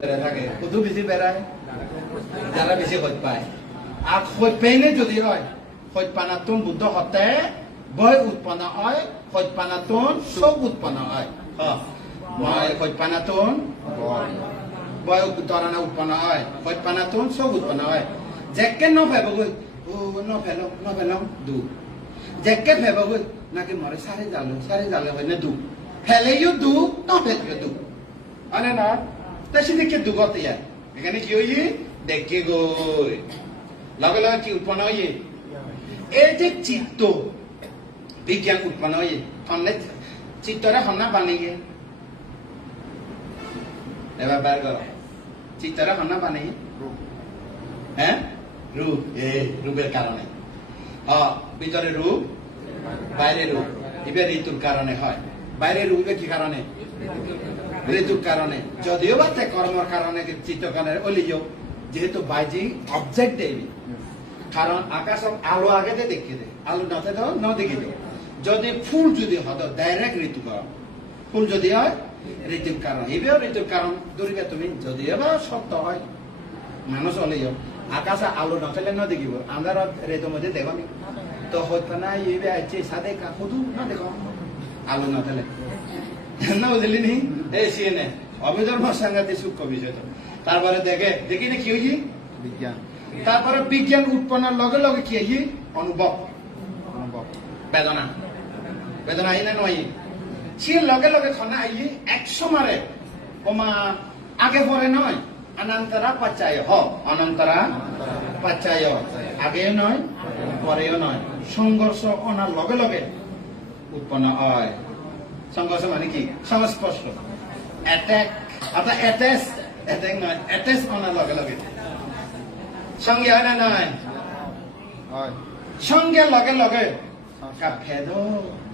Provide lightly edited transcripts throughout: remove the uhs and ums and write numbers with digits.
থাকে কত বেশি বেড়ায় যারা বেশি হজ পায় আর হজ পেনে যদি হয় হজ পানাতুন বুদ্ধ হতে বয় উৎপন্ন হয় হজ পানাতুন সব উৎপন্ন হয় হজ পানাতুন বয় তরানা উৎপন্ন হয় হজ পানাতুন সব উৎপন্ন হয় যেকে নফেবগৈ নফেলাম দু যেকে ফেবগৈ নাকি মরে সারি জালে হয় না দু ফেলেও দু নফেলেও দু আনে না তাই দুগত ইয়ার এখানে কি হইয়ে দেখে গই লগে লগে কি উৎপন্ন হইয়ে এই যে চিত্ত বিজ্ঞান উৎপন্ন হইয়ে তন্নে চিত্তরে হন্না বানিয়ে এবার বার করো চিত্তরে হন্না বানিয়ে হ্যাঁ রূপ রূপের কারণে ভিতরে রূপ বাইরে রূপ এবার ঋতুর কারণে হয় বাইরে রূপে কি কারণে ঋতুর কারণে যদিও বা কর্মর কারণে চিত্রকারের অলিও যেহেতু বাইজি অবজেক্ট দেবি কারণ আকাশ আলো আগে দেখিয়ে দেয় আলো না থাকে ন দেখি দেয় যদি ফুল যদি হতো ডাইরেক্ট ঋতু কারণ ফুল যদি হয় ঋতুর কারণ এবার ঋতুর কারণ দূরিবে তুমি যদিও বা সত্য হয় মানুষ অলিও আকাশে আলো না থাকলে ন দেখিব আন্ধার ঋতুর মধ্যে দেখনি তো হয়তো না এবে আছে সাদে শুধু না দেখো আলো না থাকলে না বুঝলি নি এই সিএনএ অভিধর্ম সাংঘাতিক সূক্ষ্ম বিষয় তো তারপরে দেখি না কি হইছি বিজ্ঞান তারপরে বিজ্ঞান উৎপন্নের লগে লগে কি হইছি অনুভব বেদনা আই না নয় সে লগে লগে খনা আই একশো মারে ওমা আগে পরে নয় অনন্তরা পাচ্চায় অনন্তরা পাচ্চায় আগেও নয় পরেও নয় সংঘর্ষ অনার লগে লগে উৎপন্ন হয় সংঘর্ষ মানে কি সংস্পর্শ অ্যাটাক অর্থাৎ অ্যাটাক নয় অ্যাটাচ অনার লগে লগে সঙ্গে হয় না নয় সঙ্গে লগে লগে ভেদ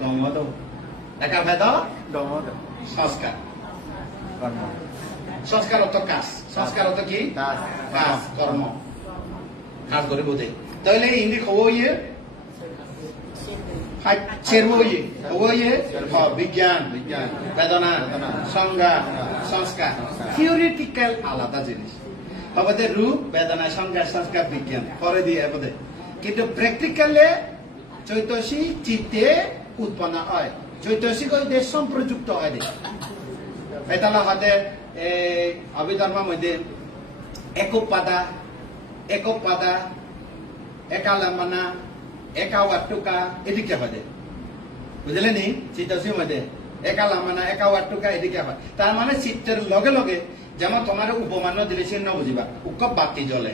দমদ একা ভেদ দমদ সংস্কার সংস্কার অর্থ কাজ সংস্কার অর্থ কি কাজ কর্ম কাজ করে বোধে তাহলে হিন্দি খবর ইয়ে বিজ্ঞান বেদনা সংজ্ঞা সংস্কার থিওরিটিক্যাল আলাদা জিনিস আমাদের রূপ বেদনা সংজ্ঞা সংস্কার বিজ্ঞান পরে দিয়ে বোধে কিন্তু প্র্যাকটিক্যালে চৈতসী চিত্তে উৎপন্ন হয় চৈতসিক দেশ সম্প্রযুক্ত হয় এটা হাতে অভিধর্মের মধ্যে একক পাদা একালামানা একা ওয়াট্টুকা এদিকে হয় বুঝলে নি চিত্তসির মধ্যে একা লামানা একা ওয়াট্টুকা এদিকে হয় তার মানে চিত্তের লগে লগে যেমন তোমার উপমান্য দিলে সে ন বুঝিবা উক বাতি জ্বলে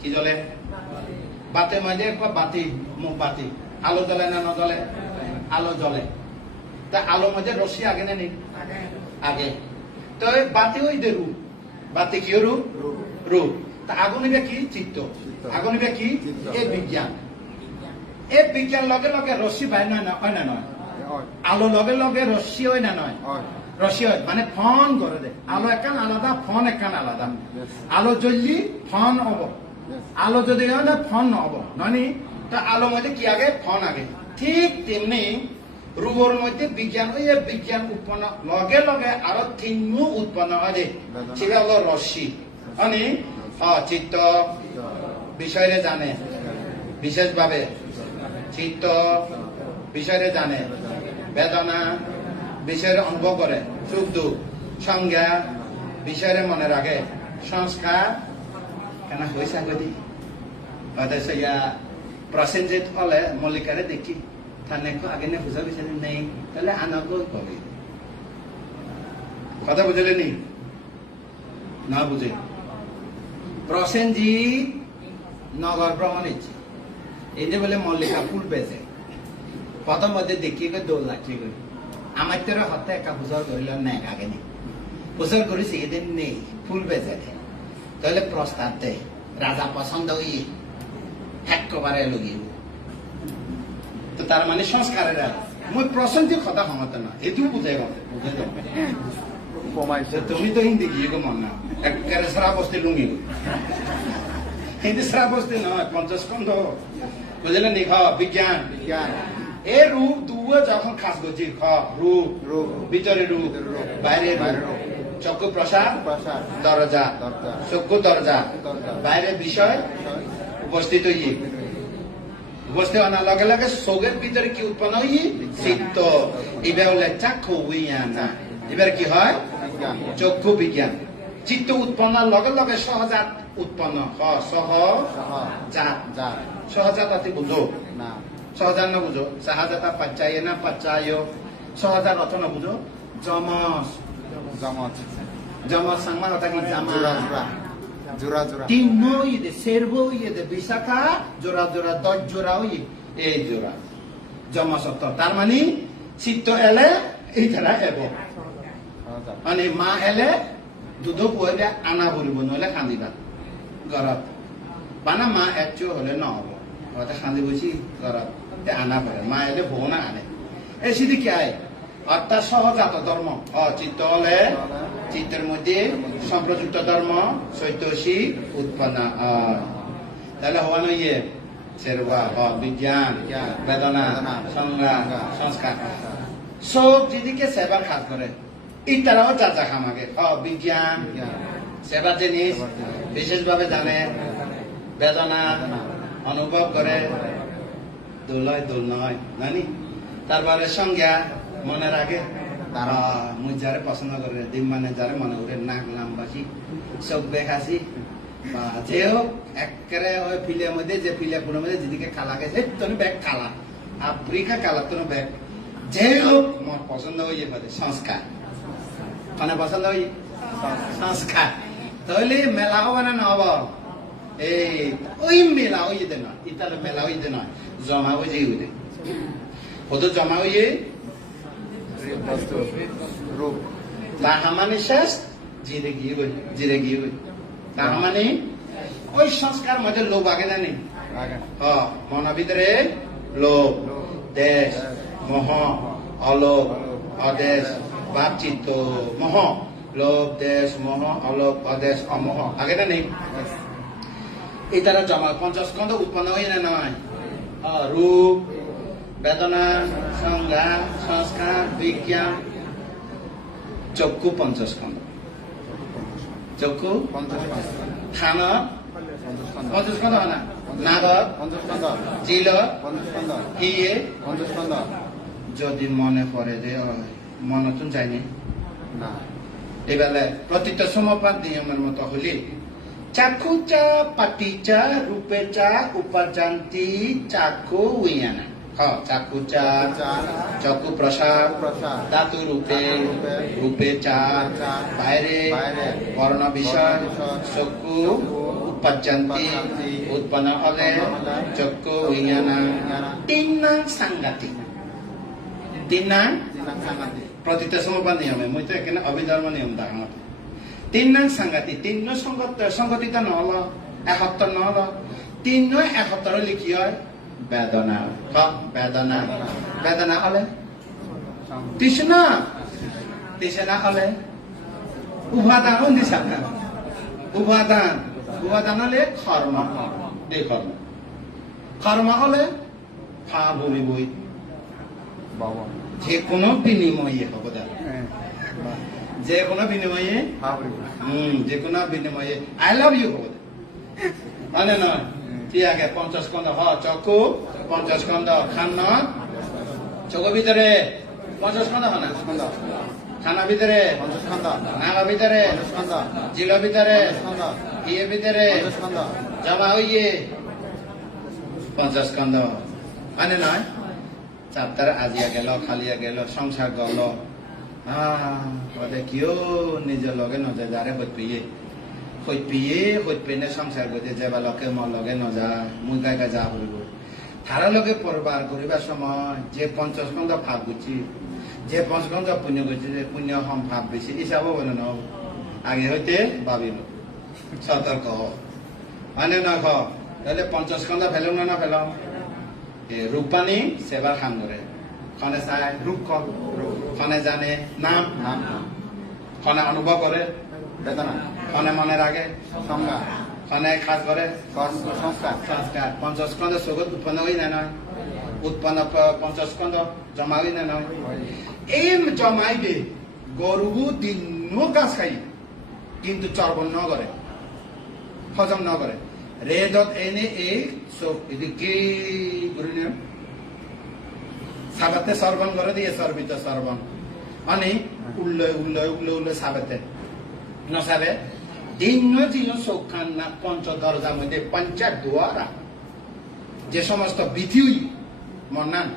কি জ্বলে বাতের মধ্যে বাতি মুখ বাতি আলো জ্বলে না নজ্বলে আলো জ্বলে তা আলো মধ্যে রশ্মি আগে না নি আগে তো বাতি ওই দে রূপ বাতি কি রূপ তা আগুনিবে কি চিত্ত আগুনিবে কি এই বিজ্ঞান এই বিজ্ঞান লগে লগে রশ্মি পায় না হয় না নয় আলো লগে লগে রশ্মি হয় না নয় রশ্মি হয় মানে ফোন করে দে আলো একান আলাদা ফোন একান আলাদা আলো জ্বললি ফোন হব আলো যদি হয় না ফোন হব ননি তো আলো মধ্যে কি আগে ফোন আগে ঠিক তেমনি রূপর মধ্যে বিজ্ঞান ওই বিজ্ঞান উৎপন্ন লগে লগে আরো তিনমু উৎপন্ন হয় দে সেটা হলো রশ্মি মানে চিত্ত বিষয়ে জানে বিশেষভাবে চিত্ত বিষয়ে জানে বেদনা বিষয়ে অনুভব করে সুখ দুঃখ সংজ্ঞা বিষয়ে মনে রাখে সংস্কার কেন হয়েছে গদি অথচ ইয়া প্রসেনজিৎ হলে মল্লিকারে দেখি থানে আগে নে বুঝা গেছে নেই তাহলে আনাকে কবি কথা বুঝলে নি না বুঝে প্রসেনজিৎ নগর ভ্রমণ ইচ্ছে এই যে বলে মল্লিকা ফুল বেছে প্রথম মধ্যে দেখিয়ে গিয়ে দৌড় লাগছে করি আমার তোর হতে একা পুজোর করিল নেই আগে নেই পুজোর করেছি এদিন নেই ফুল বেছে দেয় তাহলে প্রস্তাব দেয় রাজা পছন্দ হই একেবারে লগিয়ে তো তার মানে সংস্কারের মই প্রসঙ্গে কথা ক্ষমতা না এটুকু বুঝাই কমাইছে তুমি তো হিন্দি গিয়ে গো মন না একেবারে সারা বস্তি লুঙ্গি হিন্দি সারা বস্তি নয় 50 খন্ড বুঝলে নি বিজ্ঞান এই রূপ দুয়ে যখন খাস করছি রূপ ভিতরে রূপ বাইরে রূপ চক্ষু প্রসাদ প্রসাদ দরজা দরজা চক্ষু দরজা দরজা বাইরে বিষয় উপস্থিত হইয়ে উপস্থিত হওয়ার লগে লগে চোখের ভিতরে কি উৎপন্ন হইয়ে চিত্ত এবার হলে চাক্ষু উইয়ানা এবার কি হয় বিজ্ঞান চক্ষু বিজ্ঞান চিত্ত উৎপন্ন লগে লগে সহজাত উৎপন্ন সহজাত যা সহজাত অতি বুঝো না সহজাত না বুঝো সাহাজাতা পাচ্চায় না পাচ্চায় সহজাত অর্থ না বুঝো জমস জমজ জমস সাংমা কথা কি জামা জোড়া জোড়া জোড়া জোড়া তিম্ম ইদে সেরবো ইদে বিশাখা জোড়া জোড়া 10 জোড়া ওই এই জোড়া জমস অর্থ তার মানে চিত্ত এলে এই ধারা এব মানে মা এলে দুধ পুয়াবে আনা বলিব নহলে খান্দিবা ঘৰত বানা মা একচু হলে নহব হয়তো খান্দি বসি ঘৰত আনা পারে মা এলে বউ না আনে এই সিদি কি আয় অর্থাৎ সহজাত ধর্ম চিত্ত হলে চিত্তের মধ্যে সম্প্রযুক্ত ধর্ম চৈতসী উৎপন্ন তাহলে হওয়ানো ইয়ে সেরবা বিজ্ঞান বেদনা সংজ্ঞা সংস্কার সব যেদিকে সেবার খাস করে ইতারাও চাচা খামাকে বিজ্ঞান সেবার জিনিস বিশেষভাবে জানে বেদনা অনুভব করে দোলয় দোল নয় জানি তারপরে সংজ্ঞা মনে রাখে তারা মুই যারে পছন্দ করে দিন মানে যারে মনে করে নাক লাম্বাসি চোখ দেখাসি বা যেও একেবারে ওই ফিলের মধ্যে যে ফিলের মধ্যে যেদিকে কালা গেছে তুমি ব্যাগ কালা আফ্রিকা কালা তুমি ব্যাগ যে হোক মোর পছন্দ হয়ে পারে সংস্কার মানে পছন্দ হই সংস্কার তাহলে মেলা হবে না নহব এই ওই মেলা হইতে নয় ইতালে মেলা হইতে নয় জমা হয়ে যাই হইতে কত জমা হইয়ে বস্তু রূপ তাহামানি শেষ জিরে গিয়ে হই তাহামানি ওই সংস্কার মধ্যে লোভ আগে জানি আগে মনের ভিতরে লোভ দেশ মোহ অলোভ অদেশ ভাব চিত্ত মোহ লোভ দেশ মোহ অলোভ অদেশ অমোহ আগে না নেই এই তারা জমা পঞ্চস্কন্ধ উৎপন্ন হয়ে না নয় রূপ বেদনা সংজ্ঞা সংস্কার বিজ্ঞান চক্ষু পঞ্চস্কন্ধ চক্ষু খান পঞ্চস্কন্ধ হয় না নাগর পঞ্চস্কন্ধ জিল পঞ্চস্কন্ধ হিয়ে পঞ্চস্কন্ধ যদি মনে পড়ে যে মনে তো যায়নি না এবেলে প্রতিটা সমপাত নিয়মের মতো হলি চাক্ষু চা পাটি চা রূপে চা উপাজান্তি চাক্ষু উইয়ানা চাক্ষু চা চক্ষু প্রসাদ ধাতু রূপে রূপে চা বাইরে বর্ণ বিষয় চক্ষু উপাজান্তি উৎপন্ন হলে চক্ষু উইয়ানা তিন নাম সাংঘাতিক তিন নাম প্রতিটা সমবাদ নিয়মে মই তো এখানে অভিধর্ম নিয়ম দেখা তিন নাম সাংঘাতিক তিন সংগঠিত নহল একত্র নহল তিন একত্র লিখি হয় বেদনা বেদনা বেদনা হলে তৃষ্ণা তৃষ্ণা হলে উপাদান দিশা উপাদান উপাদান হলে কর্ম দেহ কর্ম কর্ম হলে ফা বমি বই বাবা যে কোনো বিনিময়ে হবে যে কোনো বিনিময়ে যে কোনো বিনিময়ে আই লাভ ইউ হবে মানে না ঠিক আছে 50 স্কন্ধ চক্ষু 50 স্কন্ধ খান্ন চোখ ভিতরে 50 স্কন্ধ হয় না খানা ভিতরে নাগা ভিতরে জিল ভিতরে ইয়ে ভিতরে জমা হইয়ে 50 স্কন্ধ মানে নয় চাপ্তার আজিয়া গেল খালিয়া গেল সংসার গল কিয় নিজের লগে নজা যারে হইপিয়ে সংসার করতে যাবা লগে মর লগে নজা মুই গায়ে যা হইব তারা লগে পরবার করিবার সময় যে 50 স্কন্ধ ভাব বুঝছি যে 5 স্কন্ধ পুণ্য করছি যে পুণ্য হম ভাব বেশি হিসাব বলে ন আগে হইতে ভাবিল সতর্ক মানে না তাহলে 50 স্কন্ধ ফেলাম না ফেলাম রূপানি সেবার খান করে খনে চায় রূপ খনে জানে নাম খনে অনুভব করে বেদনা খনে মনে রাখে সংজ্ঞা খনে খাস করে সংস্কার সংস্কার পঞ্চস্কন্ধ জগৎ উৎপন্ন হই না নয় উৎপন্ন পঞ্চস্কন্ধ জমা হই না নয় এই জমাইবে গরু দিন নো গাছ খাই কিন্তু চর্বণ ন করে হজম ন করে রেদত এনে এই সব এদিকে ঘুরে সাবাতে সর্বণ করে দিয়ে সর্বিত সর্বণ মানে উল্লয় সাবাতে নসাবে দিন জিন সৌখান না পঞ্চ দরজার মধ্যে পঞ্চায়েত দুয়ারা যে সমস্ত বিধি মনান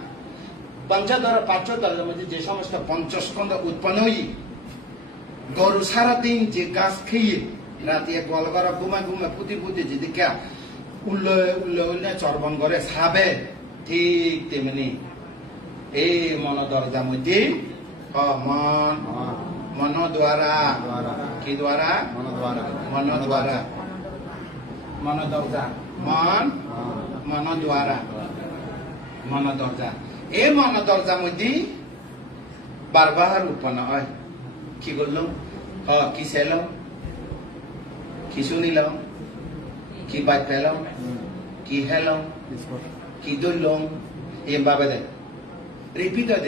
পঞ্চদর পাঁচ দরজার মধ্যে যে সমস্ত পঞ্চস্কন্ধ উৎপন্ন হই গরু সারাদিন যে গাছ খেয়ে রাতে গল করা ঘুমা পুতি যেদিকে উল্লয় চর্বণ করে সাবে ঠিক তেমনি এই মন দরজার মধ্যে মন দ্বারা কি দ্বারা মন দ্বারা মন দরজা মন দ্বারা মন দরজা এই মন দরজার মধ্যে বারবার উৎপন্ন হয় কি করলাম কি চাইলাম কি শুনিলাম কি বাদ পেলাম কি হেলাম কি দইলাম এইভাবে দেয় রিপিট হয়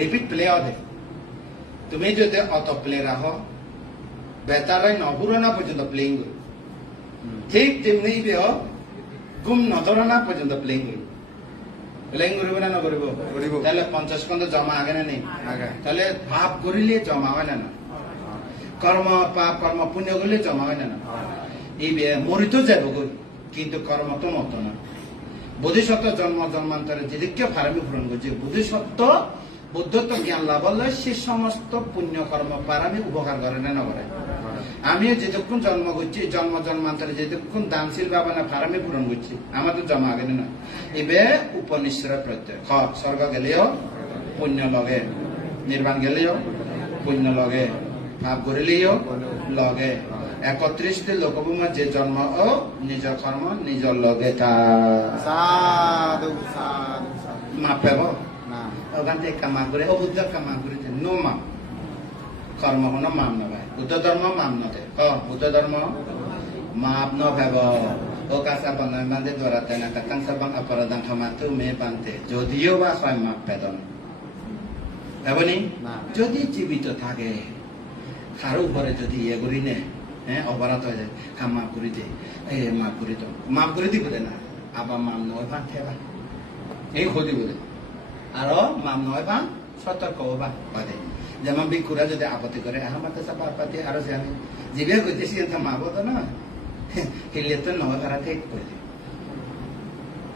রিপিট প্লে হয় তুমি যদি অত প্লে রাখো বেতারাই নপুরানা পর্যন্ত প্লেইং করি ঠিক তেমনি গুম নধরানা পর্যন্ত প্লেইং করি প্লেইং করব না নকরিব তাহলে 50 স্কন্ধ জমা আগে না নেই তাহলে পাপ করিলে জমা হয় না কর্ম পাপ কর্ম পুণ্য করলে জমা হয় না এই মরিত যাব কিন্তু কর্ম তো নত না বোধিসত্ত্ব জন্ম জন্মান্তরে যেদিকে ফারামি পূরণ করছে বোধিসত্ত্ব বুদ্ধত্ব জ্ঞান লাভ হলে সে সমস্ত পুণ্য কর্ম পারামি উপকার করে না করে আমিও যেতক্ষণ জন্ম করছি জন্ম জন্মান্তরে যেতক্ষণ দানশীল ভাবনা ফারামি পূরণ করছি আমাদের জমা আগে না এবে উপনিশ্বর প্রত্যয় স্বর্গ গেলেও পুণ্য লগে নির্বাণ গেলেও পুণ্য লগে ভাব করিলেও লগে 31টি লোকভূমা যে জন্ম ও নিজ কর্ম নিজ লগে তা মাপ পাব ওখান থেকে কামা করে ও বুদ্ধ কামা করে নো মাপ কর্ম কোনো মাপ নভাই বুদ্ধ ধর্ম মাপ নদে বুদ্ধ ধর্ম মাপ নভাব ও কাঁচা বানায় বান্ধে ধরাতে না কাতাং সাবাং অপরাধান ক্ষমাতু মে বান্ধে যদিও বা হয় মাপ পেদন এমনি যদি জীবিত থাকে কারো উপরে যদি ইয়ে করি নে হ্যাঁ অপরাধ হয়ে যায় মাপ করে দে মাপ করে দিব না আবার মাপ নয় ভাঙ থেবা এই ক্ষতি বলে আরো মাম নয় বা সতর্ক বা বাদে যেমন ভিক্ষুরা যদি আপত্তি করে আমাকে সব আপত্তি আরো জানে জিবে কইতেছি এটা মাবো তো না হিলে তো নয় ভাড়া ঠিক করে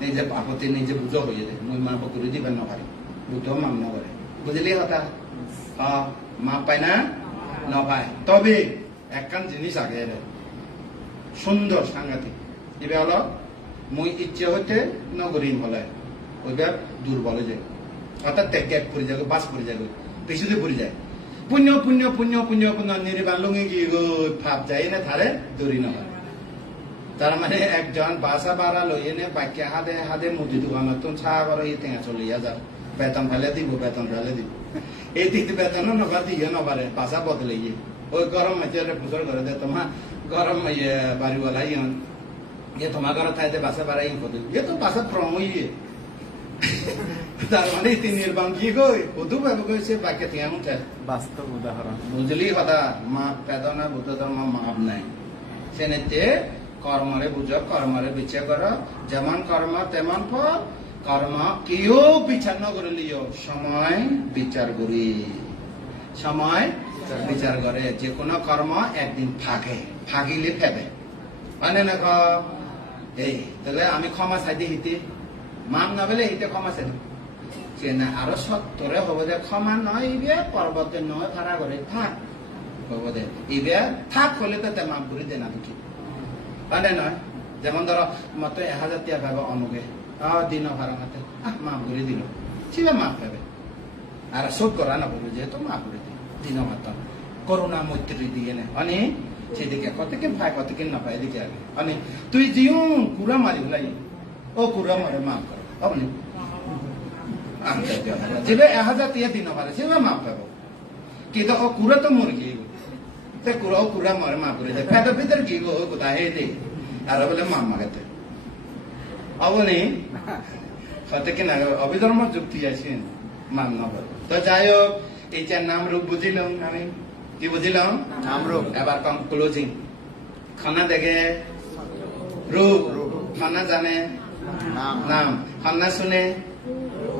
নিজে আপত্তি নিজে বুঝো হয়ে যায় মুই মাপ করে দিবেন না পারি বুঝো মাম ন করে বুঝলি কথা মাপ পায় না ন পায় তবে একখান জিনিস আগে সুন্দর সাংঘাতিক এবার হলো মুই ইচ্ছে হইতে নগরীন হলে ওইটা দুর্বলে যায় অর্থাৎ ত্যাগ পড়ে যাবে বাস পড়ে যাবে পেছনে পড়ে যায় পুণ্য পুণ্য পুণ্য পুণ্য পুণ্য নির্বাণ লঙ্গে গিয়ে ভাব যায় না থারে দৌড়ি না তার মানে একজন বাসা বাড়া লই এনে বাক্যে হাদে মুদি দোকান নতুন চা করে এই টেঙা চলিয়া যাও বেতন ফেলে দিব এই দিকে বেতনও নবার দিয়ে নবারে বাসা বদলে গিয়ে ওই গরম মাঝে পুজোর করে দে তোমার গরম বাড়িওয়ালা ইয়ে তোমার ঘর থাইতে বাসা বাড়াই ইয়ে তো বাসা ফ্রম ইয়ে তার মানে নির্বাণ কি গই কদু ভাবে কইছে বাক্যে টেঙা মুঠে বাস্তব উদাহরণ বুঝলি কথা মাপ পেদনা বুদ্ধ ধর্ম মাপ নাই সেনেতে কর্মরে বুঝ কর্মরে বিচার কর যেমন কর্ম তেমন ফল কর্ম কেউ বিচার ন করিলিও সময় বিচার করি সময় বিচার করে যে কোনো কর্ম একদিন ফাঁকিলে ফেবে মানে না এই তাহলে আমি ক্ষমা চাইতে হিতে মাপ না পেলে হিতে ক্ষমা চাই যে না আরো সত্তরে হবো যে ক্ষমা নয় ইবে পর্বতে নয় ভাড়া করে থাক হবো দে ইবে থাক হলে তো মাপ করে দে না দুঃখী মানে নয় যেমন ধরো মত 1000 টাকা পাবে অনুগে দিন ভাড়া মাতে মাপ করে দিল ঠিক মাপ পাবে আর শোধ করা না বলবে যেহেতু মাপ করে দিল দিন মাত করুণা মৈত্রী দিয়ে নে অনেক সেদিকে কতকে ভাই কতকে না পাই এদিকে আগে অনেক তুই জিও কুড়া মারি বলাই ও কুড়া মারে মাপ করো অনেক যেবে 1000 টাকা দিন পারে সেবা মাপ পাবো কিন্তু ও কুড়া তো মুরগি তে কুড়া ও কুড়া মারে মাপ করে দেয় পেটের ভিতরে কি গো কোথায় হে দে আর বলে মাপ মাগাতে অবনি কতকে না অবিধর্ম যুক্তি আছেন মাপ না তো যাই হোক এই চার নাম রূপ বুঝিলাম আমি কি বুঝিলাম নামরূপ এবার কম ক্লোজিং খানা দেখে রূপ খানা জানে নাম নাম খানা শুনে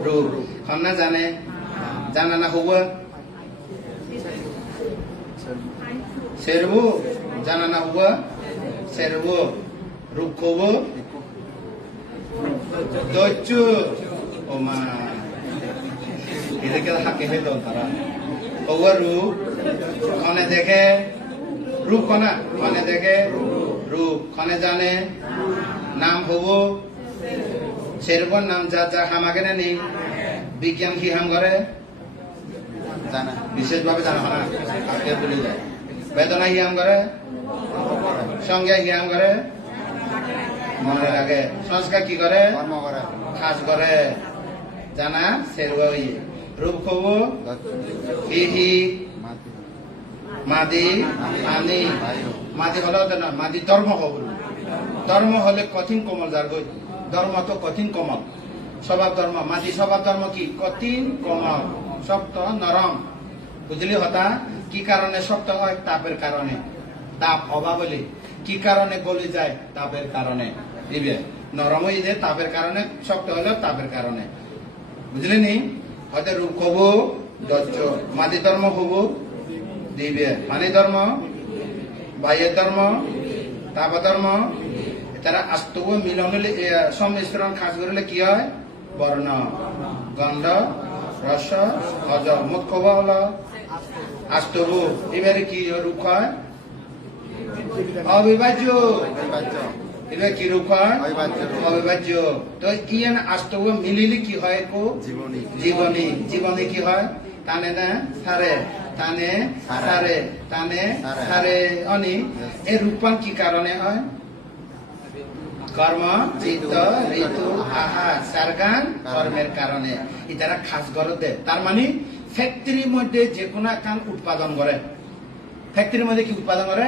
রূপ খানা জানে জানা না হব সেরবু জানা না হব সেরবু রূপ খব দৈচ্য ও মা এদিকে হাকে হয়ে দাও তারা হব রূপ খানে দেখে রূপ কনা খানে দেখে রূপ খানে জানে নাম হব সেরবর নাম যা যা হামাকে না নেই বিজ্ঞান কি হাম করে জানা বিশেষভাবে জানা হয় না আজকে ভুলে যায় বেদনা হিয়াম করে সংজ্ঞা হিয়াম করে মনে রাখে সংস্কার কি করে কর্ম করে খাস করে জানা সেরবা রূপ খব হি হি মাদি আনি মাদি হলে না মাদি ধর্ম হব ধর্ম হলে কঠিন কোমল যার গই ধর্ম তো কঠিন কোমল স্বভাব ধর্ম মাদি স্বভাব ধর্ম কি কঠিন কোমল শক্ত নরম বুঝলি হতা কি কারণে শক্ত হয় তাপের কারণে তাপ অভাব হলে কি কারণে গলে যায় তাপের কারণে দিবে নরম হয়ে যায় তাপের কারণে শক্ত হলেও তাপের কারণে বুঝলি নি হয়তো রূপ হব দজ্জ মাদি ধর্ম হব দিবে পানি ধর্ম বাহ্যের ধর্ম তাপ ধর্ম তারা আস্তব মিলন হলে সংমিশ্রণ খাস করলে কি হয় বর্ণ গন্ধ রস অজ মুখ্য হল আস্তব এবারে কি রূপ হয় অবিভাজ্য অবিভাজ্য এবার কি রূপ হয় অবিভাজ্য অবিভাজ্য তো ইয়ান আস্তব মিলিলে কি হয় কো জীবনী জীবনী জীবনী কি হয় টানে না সারে টানে সারে টানে সারে অনি এই রূপান কি কারণে হয় কর্ম চিত্ত ঋতু আহার সারগান কর্মের কারণে এটারা খাস করে দেয় তার মানে ফ্যাক্টরির মধ্যে যে কোনো কাম উৎপাদন করে ফ্যাক্টরির মধ্যে কি উৎপাদন করে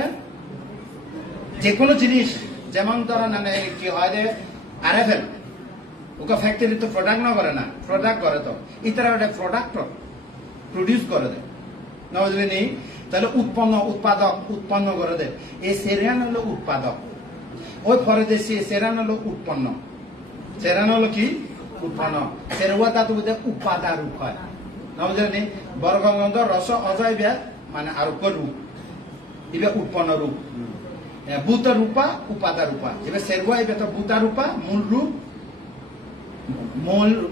যে কোনো জিনিস যেমন ধরো মানে কি হয় যে আরএফএল ওকে ফ্যাক্টরি তো প্রোডাক্ট না করে না প্রোডাক্ট করে তো ইতারা ওটা প্রোডাক্ট প্রডিউস করে দেয় না বুঝলি নি তাহলে উৎপাদক উৎপন্ন করে দেয় এই সেরিয়ান হলো উৎপাদক ওই পরদেশি সেরান হলো উৎপন্ন সেরান হলো কি উৎপন্ন সেরুয়া তা তো উপাদা রূপ হয় না বুঝলি বর্গগন্ধ রস অজয় ব্যাগ মানে আরোপ রূপ ইবে উৎপন্ন রূপ ভূত রূপা উপাদা রূপা এবার সেরুয়া এবার তো ভূতা রূপা মূল রূপ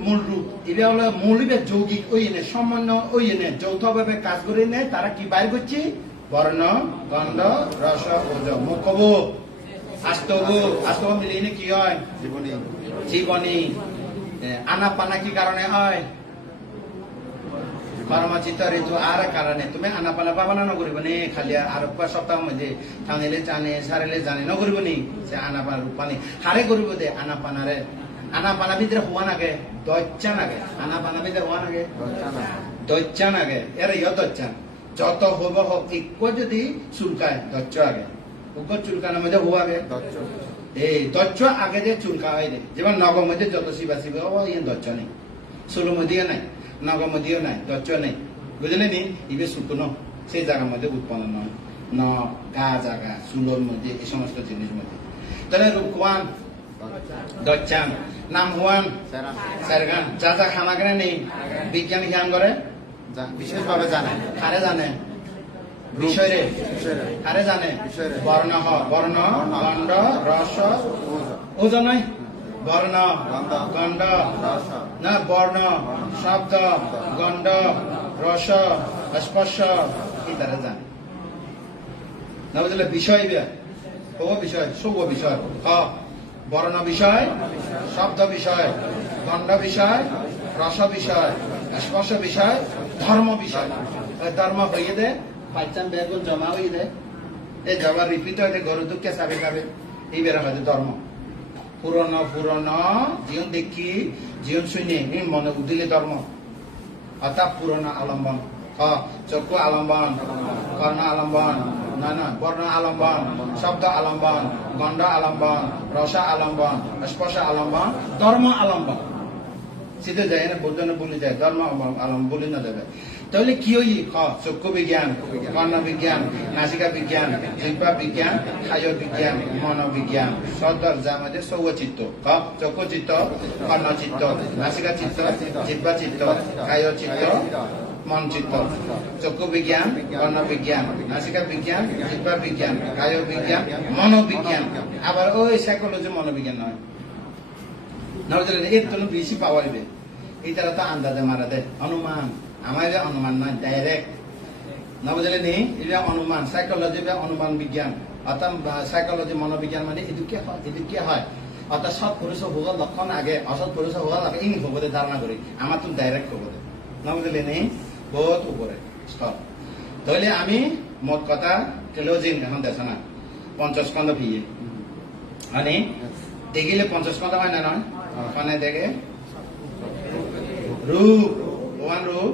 মূল রূপ এটা হলো মূল যৌগিক ওই এনে সামান্য ওই এনে যৌথভাবে কাজ করে নেয় তারা কি বাইর করছে বর্ণ গন্ধ রস ওজ মুখব আস্তব আস্তব মিলিয়ে কি হয় জীবনী জীবনী আনাপানা কি কারণে হয় কর্মচিত ঋতু আর কারণে তুমি আনাপানা পাবা না নকরিব নি খালি আর সপ্তাহ মধ্যে টানিলে টানে সারিলে জানে নকরিব নি সে আনাপানা রূপানি হারে করিব দে আনাপানারে আনাপানা ভিতরে হওয়া নাগে দচ্চা নাগে আনাপানা ভিতরে হওয়া নাগে দচ্চা নাগে এর ইয় দচ্চান যত হব হোক ইক্য যদি চুলকায় দচ্চ আগে উগ্র চুলকানোর মধ্যে হওয়া আগে দচ্চ এই দচ্চ আগে যে চুলকা হয় রে যেমন নগর মধ্যে যত শিবা শিবা ও ইয়ে দচ্চ নেই চুলোর মধ্যেও নাই নগর মধ্যেও নাই দচ্চ নেই বুঝলে নি ইবে শুকনো সেই জায়গার মধ্যে উৎপন্ন নয় ন গা জায়গা চুলোর মধ্যে এই সমস্ত জিনিস মধ্যে তাহলে রূপওয়ান দচ্চান নাম হুয়ান সারগান যা যা খানা কেনে নেই বিজ্ঞান জ্ঞান করে বিশেষভাবে জানে কারে জানে বিষয়রে কারে জানে বর্ণ বর্ণ গণ্ড রস ওজন নয় বর্ণ গণ্ড না বর্ণ শব্দ গণ্ড রস স্পর্শ এই তারা জানে না বুঝলে বিষয় ও বিষয় সব বিষয় বর্ণ বিষয় শব্দ বিষয় গণ্ড বিষয় রস বিষয় স্পর্শ বিষয় ধর্ম বিষয় ধর্ম হইয়ে দে পাইচান বেগুন জমা হয়ে দে এই জমা রিপিট হয়ে দে গরু দুঃখে চাবে চাবে এই বেড়া হয় ধর্ম পুরনো পুরনো জীবন দেখি জীবন শুনে মনে উদিলে ধর্ম অর্থাৎ পুরনো আলম্বন চক্ষু আলম্বন কর্ণ আলম্বন না বর্ণ আলম্বন শব্দ আলম্বন গন্ধ আলম্বন রস আলম্বন স্পর্শ আলম্বন ধর্ম আলম্বন সিধে যায় না বুদ্ধনে বলি যায় ধর্ম আলম বলি না যাবে তাহলে কি হই চক্ষু বিজ্ঞান কর্ণ বিজ্ঞান নাসিকা বিজ্ঞান জিহ্বা বিজ্ঞান খায় বিজ্ঞান মনোবিজ্ঞান সদর্জা মধ্যে সৌচিত্ত চক্ষু চিত্ত কর্ণ চিত্ত নাসিকা চিত্ত জিহ্বা চিত্ত খায় চিত্ত মন চিত্ত চক্ষু বিজ্ঞান কর্ণ বিজ্ঞান নাসিকা বিজ্ঞান জিহ্বা বিজ্ঞান কায় বিজ্ঞান মনোবিজ্ঞান আবার ওই সাইকোলজি মনোবিজ্ঞান নয় নজরে এর জন্য বেশি পাওয়া যাবে এটা তো আন্দাজে মারা দেয় অনুমান আমার অনুমান নয় ডাইরেক্ট নবজলে নেই এটা অনুমান সাইকোলজি বা অনুমান বিজ্ঞান অর্থাৎ সাইকোলজি মনোবিজ্ঞান মানে এদিকে হয় অর্থাৎ সৎ পুরুষ ভোগের লক্ষণ আগে অসৎ পুরুষ ভোগের আগে ইনি ভোগতে ধারণা করি আমার তো ডাইরেক্ট ভোগতে নবজলে নেই বহুত উপরে স্তর তাহলে আমি মোট কথা ক্লোজিং এখন দেখো না পঞ্চস্কন্ধ ভিয়ে মানে দেখিলে পঞ্চস্কন্ধ হয় না নয় ওখানে দেখে রূপ ওয়ান রূপ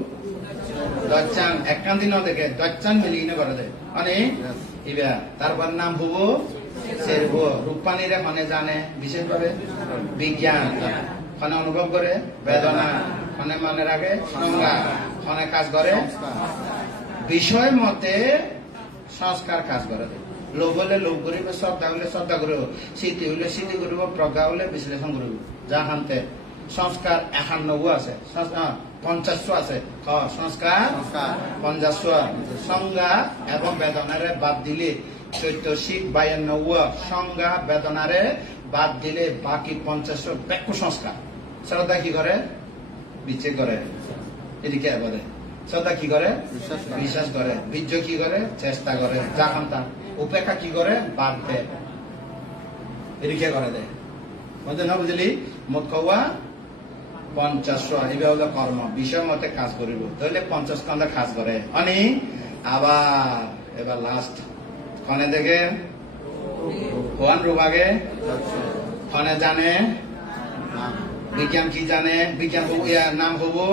দচ্চান একখান দিনও দেখে দচ্চান মিলি কিনে করে দেয় মানে ইবা তারপর নাম হবো সের হবো রূপানিরে মানে জানে বিশেষভাবে বিজ্ঞান মানে অনুভব করে বেদনা মানে মনে রাখে সংজ্ঞা মানে কাজ করে বিষয় মতে সংস্কার কাজ করে লোভ হলে লোভ করিব শ্রদ্ধা হলে শ্রদ্ধা করিব স্মৃতি হলে স্মৃতি করিব প্রজ্ঞা হলে বিশ্লেষণ করিব যা হানতে সংস্কার 91 আছে পঞ্চাশ আছে সংস্কার 50 সংজ্ঞা এবং বেদনারে বাদ দিলে চৈতসিক 92 সংজ্ঞা বেদনারে বাদ দিলে বাকি 50 ব্যাখ্য সংস্কার শ্রদ্ধা কি করে বিচ্ছেদ করে এদিকে বলে শ্রদ্ধা কি করে বিশ্বাস করে বীর্য কি করে চেষ্টা করে যা খান্তা উপেক্ষা কি করে বাদ দেয় এদিকে করে দেয় বুঝলি না বুঝলি মোট খাওয়া 50 এবার হলো কর্ম বিষয় মতে কাজ করিব তাহলে 50 স্কন্ধে কাজ করে অনি আবার এবার লাস্ট কনে দেখে ওয়ান রূপাগে কনে জানে বিজ্ঞান কি জানে বিজ্ঞান নাম হবো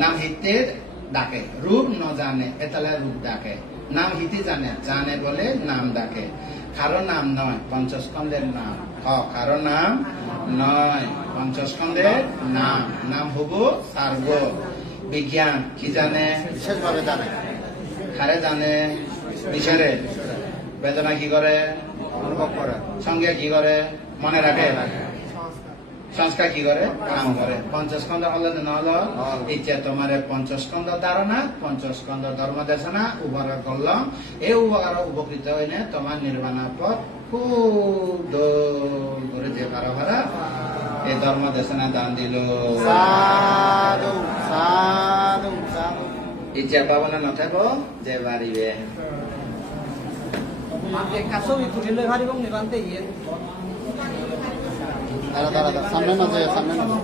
নাম হিতে ডাকে রূপ ন জানে এতালে রূপ ডাকে নাম হিতে জানে জানে বলে নাম ডাকে কারো নাম নয় পঞ্চস্কন্ধের নাম কারো নাম নয় পঞ্চস্কন্ধের নাম নাম হবো সার্ব বিজ্ঞান কি জানে বিশেষভাবে জানে কারে জানে বিষয়ে বেদনা কি করে অনুভব করে সংজ্ঞা কি করে মনে রাখে সংস্কার কি করে কাম করে পঞ্চস্কন্ধ হলে না হলো ইচ্ছা তোমার পঞ্চস্কন্ধ ধারণা পঞ্চস্কন্ধ ধর্ম দেশনা উপকার করলাম এই উপকার উপকৃত হইলে তোমার নির্বাণ পথ খুব দূর করে যে কারো ভাড়া এই ধর্ম দেশনা দান দিল সাধু সাধু সাধু ইচ্ছা পাবনা নথাব যে বাড়িবে দাঁড়া দাঁড়া সামনে মাঝে সামনে মাঝে